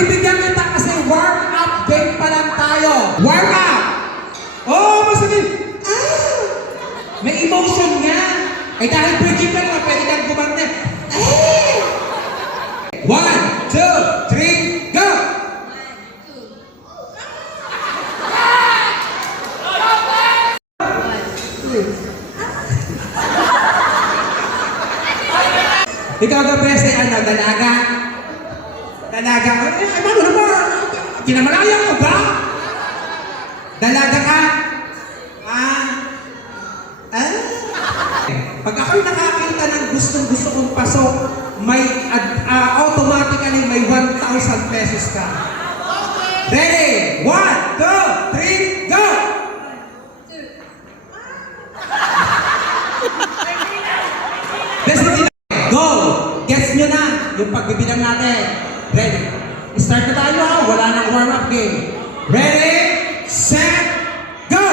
Pagbibigyan kita kasi warm up game pa lang tayo. Warm up! Oh, masakit! Ah! May emotion nga. Ay dahil bridging ka naman, pwede kang gumante. Ah! 1, 2, 3, go! Ikaw ka best ay ano, dalaga? Dalaga? Ay, ano na ba? Kinamalaya mo ba? Dalaga ka? Ah? Ah? Pag ako'y nakakita ng gustong-gusto kong pasok, may automatically may 1,000 pesos ka. Ready? 1, 2, 3, go! Destiny na. Go! Gets nyo na yung pagbibilang natin. Ready? Start na tayo ha. Wala nang warm-up game. Ready? Set! Go!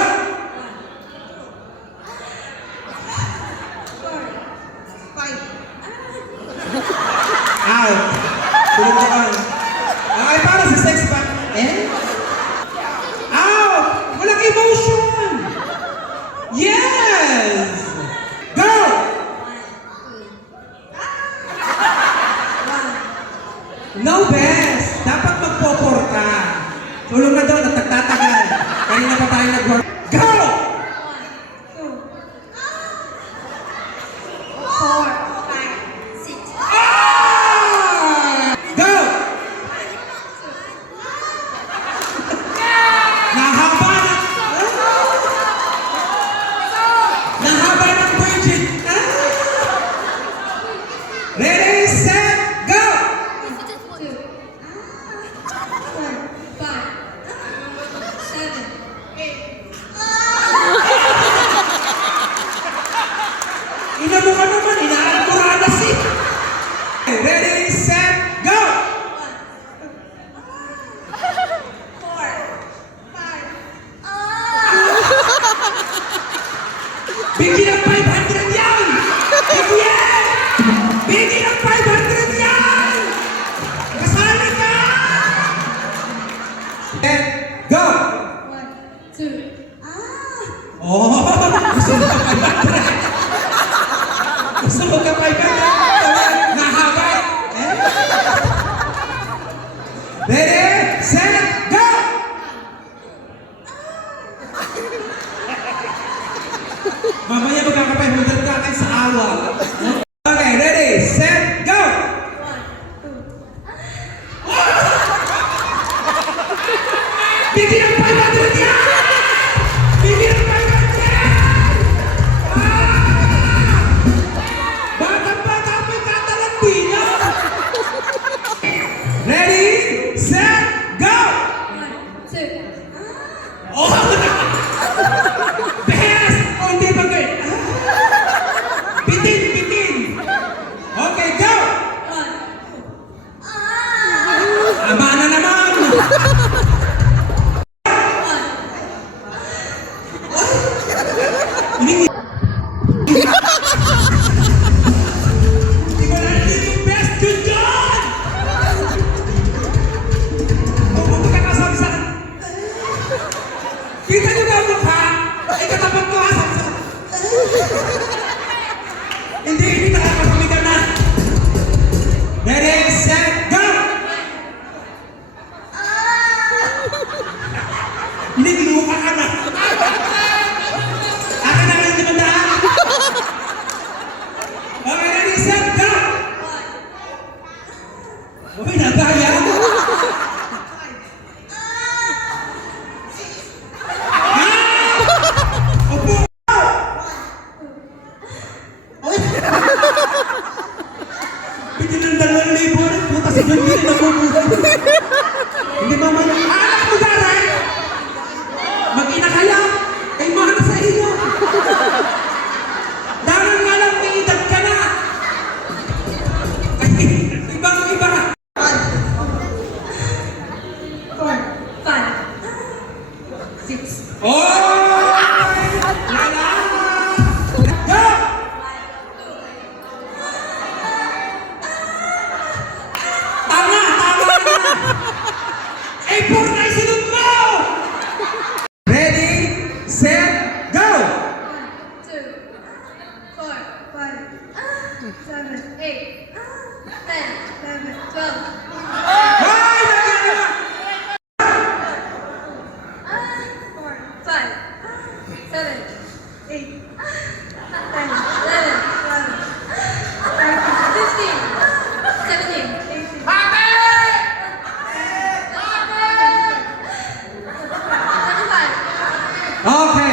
Out. Tulog na ka. Ay, para sa sex pack. Eh? Out! Walang emotion! Yes! Go! No, best! Dapat magpopor ka. Tulog na doon at nagtatagal. Kanina pa tayo nag-work. Go! 5. Hoy! Nagkano na! 15, 17, 18, 19, 20. Okay.